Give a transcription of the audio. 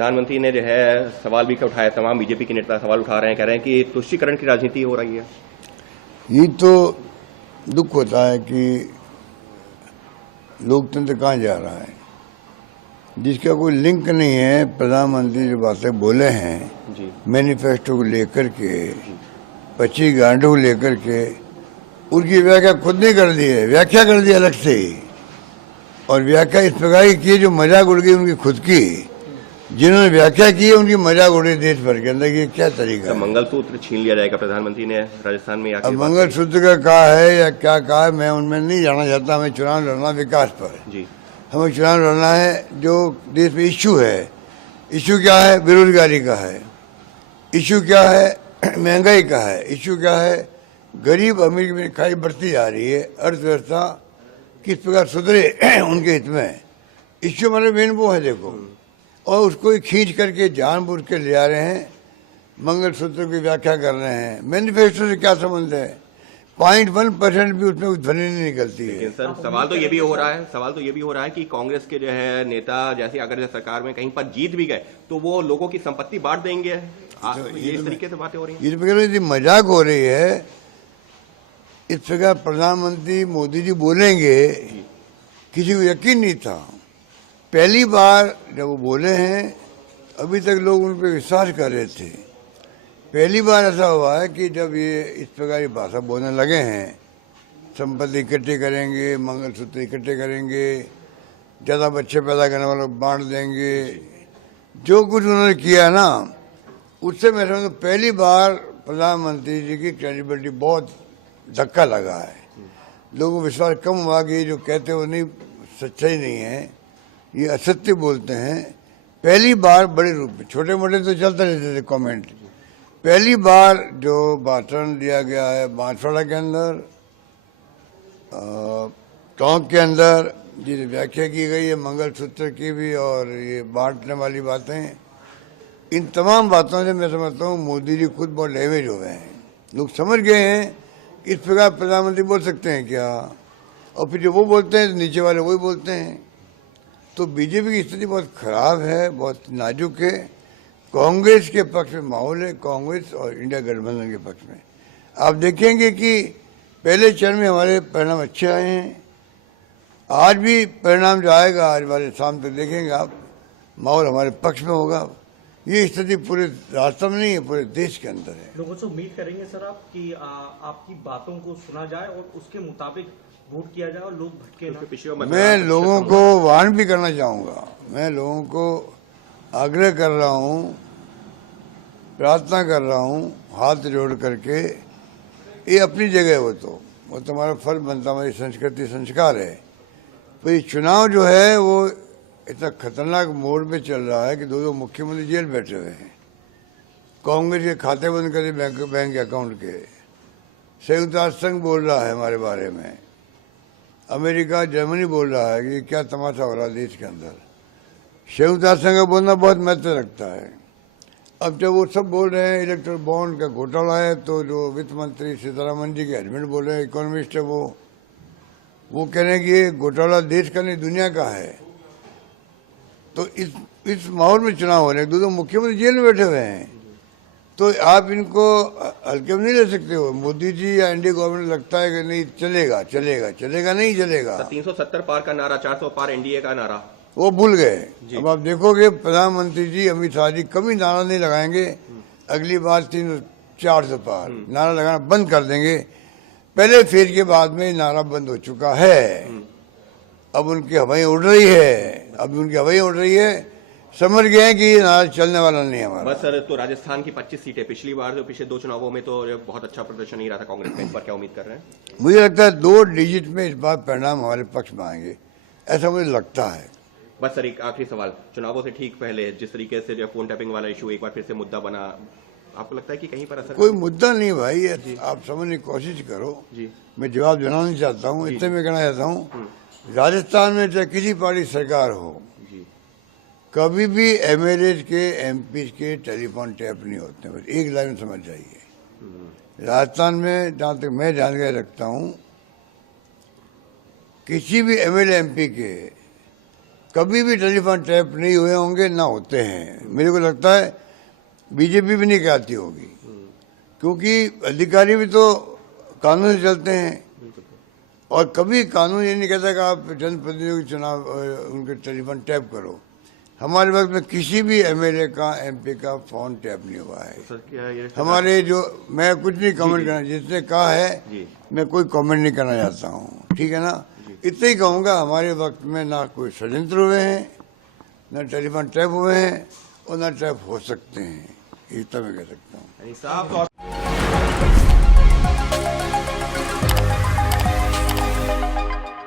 प्रधानमंत्री ने जो है सवाल भी उठाया, तमाम बीजेपी के नेता सवाल उठा रहे हैं, कह रहे हैं कि तुष्टीकरण की राजनीति हो रही है। ये तो दुख होता है कि लोकतंत्र कहाँ जा रहा है, जिसका कोई लिंक नहीं है। प्रधानमंत्री जो बातें बोले हैं मैनिफेस्टो को लेकर के, 25 गारंटियों को लेकर के, उनकी व्याख्या खुद नहीं कर दी है, व्याख्या कर दी अलग से। और व्याख्या इस प्रकार की की जो मजाक उड़ गई उनकी खुद की, जिन्होंने व्याख्या की है उनकी मजाक उड़े देश भर के अंदर। ये क्या तरीका है? मंगलसूत्र छीन लिया जाएगा, प्रधानमंत्री ने राजस्थान में अब मंगलसूत्र का कहा है या क्या कहा है मैं उनमें नहीं जाना चाहता। हमें चुनाव लड़ना विकास पर जी, हमें चुनाव लड़ना है जो देश में इश्यू है। इश्यू क्या है? बेरोजगारी का है। इश्यू क्या है? महंगाई का है। इश्यू क्या है? गरीब अमीर में खाई बढ़ती जा रही है। अर्थव्यवस्था किस प्रकार सुधरे उनके हित में। इश्यू मतलब मेन वो है देखो, और उसको खींच करके जानबूझ के ले आ रहे हैं, मंगलसूत्र की व्याख्या कर रहे हैं। मैनिफेस्टो से क्या संबंध है? 0.1% भी उसमें ध्वनि नहीं निकलती है। लेकिन सर सवाल तो ये भी हो रहा है कि कांग्रेस के जो है नेता जैसे अगर सरकार में कहीं पर जीत भी गए तो वो लोगों की संपत्ति बांट देंगे। तो ये इस तरीके से बातें हो रही हैं। इस प्रकार मजाक हो रही है। इस प्रकार प्रधानमंत्री मोदी जी बोलेंगे किसी को यकीन नहीं था। पहली बार जब वो बोले हैं, अभी तक लोग उन पर विश्वास कर रहे थे। पहली बार ऐसा हुआ है कि जब ये इस प्रकार की भाषा बोलने लगे हैं, संपत्ति इकट्ठी करेंगे, मंगलसूत्र इकट्ठे करेंगे, ज़्यादा बच्चे पैदा करने वालों को बांट देंगे, जो कुछ उन्होंने किया ना, उससे मैं समझता हूँ पहली बार प्रधानमंत्री जी की क्रेडिबिलिटी बहुत धक्का लगा है। लोगों को विश्वास कम हुआ कि ये जो कहते वो नहीं, सच्चाई नहीं है, ये असत्य बोलते हैं। पहली बार बड़े रूप में, छोटे मोटे तो चलते रहते थे कमेंट, पहली बार जो भाषण दिया गया है बांसवाड़ा के अंदर, टोंक के अंदर, जिसे व्याख्या की गई है मंगलसूत्र की भी और ये बांटने वाली बातें, इन तमाम बातों से मैं समझता हूँ मोदी जी खुद बहुत डैमेज हो गए हैं। लोग समझ गए हैं इस प्रकार प्रधानमंत्री बोल सकते हैं क्या, और फिर जो वो बोलते हैं तो नीचे वाले वही बोलते हैं। तो बीजेपी की स्थिति बहुत खराब है, बहुत नाजुक है। कांग्रेस के पक्ष में माहौल है, कांग्रेस और इंडिया गठबंधन के पक्ष में। आप देखेंगे कि पहले चरण में हमारे परिणाम अच्छे आए हैं। आज भी परिणाम जो आएगा, आज वाले शाम तक देखेंगे आप, माहौल हमारे पक्ष में होगा। ये स्थिति पूरे राजस्थान में नहीं है, पूरे देश के अंदर है। लोगों से उम्मीद करेंगे सर आप कि आपकी बातों को सुना जाए और उसके मुताबिक वोट किया जाए और लोग भटके ना। मैं लोगों को वार्न भी करना चाहूँगा, मैं लोगों को आग्रह कर रहा हूँ, प्रार्थना कर रहा हूँ हाथ जोड़ करके। ये अपनी जगह वो तो हमारा फर्ज बनता, हमारी संस्कृति संस्कार है। पर ये चुनाव जो है वो इतना खतरनाक मोड़ पे चल रहा है कि दो मुख्यमंत्री जेल बैठे हुए हैं। कांग्रेस के खाते बंद करे बैंक अकाउंट के। संयुक्त राष्ट्र संघ बोल रहा है हमारे बारे में, अमेरिका जर्मनी बोल रहा है कि क्या तमाशा हो रहा है देश के अंदर। संयुक्त राष्ट्र संघ का बोलना बहुत महत्व रखता है। अब जब वो सब बोल रहे हैं इलेक्ट्रल बॉन्ड का घोटाला है, तो जो वित्त मंत्री सीतारमन जी के हस्बैंड बोल रहे हैं, इकोनॉमिस्ट है वो कह रहे हैं कि ये घोटाला देश का नहीं दुनिया का है। तो इस माहौल में चुनाव हो रहे हैं, दो मुख्यमंत्री जेल में बैठे हुए हैं, तो आप इनको हल्के में नहीं ले सकते हो। मोदी जी या एनडीए गवर्नमेंट लगता है कि नहीं चलेगा, नहीं चलेगा। 370 पार का नारा, 400 पार एनडीए का नारा वो भूल गए। अब आप देखोगे प्रधानमंत्री जी अमित शाह जी कभी नारा नहीं लगाएंगे, अगली बार 400 पार नारा लगाना बंद कर देंगे। पहले फेज के बाद में नारा बंद हो चुका है। अब उनकी हवाएं उड़ रही है, समझ गए हैं कि ये नारा चलने वाला नहीं है हमारा। बस सर, तो राजस्थान की 25 सीटें, पिछली बार जो पिछले 2 चुनावों में तो बहुत अच्छा प्रदर्शन नहीं रहा था कांग्रेस का, इस बार क्या उम्मीद कर रहे हैं? मुझे लगता है 2 डिजिट में इस बार परिणाम हमारे पक्ष में आएंगे, ऐसा मुझे लगता है। बस सर एक आखिरी सवाल, चुनावों से ठीक पहले जिस तरीके से जो फोन टैपिंग वाला इशू एक बार फिर से मुद्दा बना, आपको लगता है कि कहीं पर असर? कोई मुद्दा नहीं भाई, आप समझने की कोशिश करो जी। मैं जवाब देना नहीं चाहता हूँ, इतने में कहना चाहता हूँ राजस्थान में चाहे किसी पार्टी सरकार हो, कभी भी एमएलए के एमपी के टेलीफोन टैप नहीं होते। बस एक लाइन समझ जाइए, राजस्थान में जहाँ तक मैं जानकारी रखता हूँ, किसी भी एमएलए एमपी के कभी भी टेलीफोन टैप नहीं हुए होंगे, ना होते हैं। मेरे को लगता है बीजेपी भी नहीं कहती होगी, क्योंकि अधिकारी भी तो कानून से चलते हैं। और कभी कानून ये नहीं कहता कि आप जनप्रतिनिधियों के चुनाव उनके टेलीफोन टैप करो। हमारे वक्त में किसी भी एमएलए का, एमपी का फोन टैप नहीं हुआ है। सर क्या ये हमारे जो, मैं कुछ नहीं कमेंट करना, जिसने कहा है जी। मैं कोई कमेंट नहीं करना चाहता हूँ, ठीक है ना। इतना ही कहूँगा, हमारे वक्त में ना कोई षड्यंत्र हुए हैं, ना टेलीफोन टैप हुए हैं, और ना टैप हो सकते हैं, इतना मैं कह सकता हूँ। साफ तौर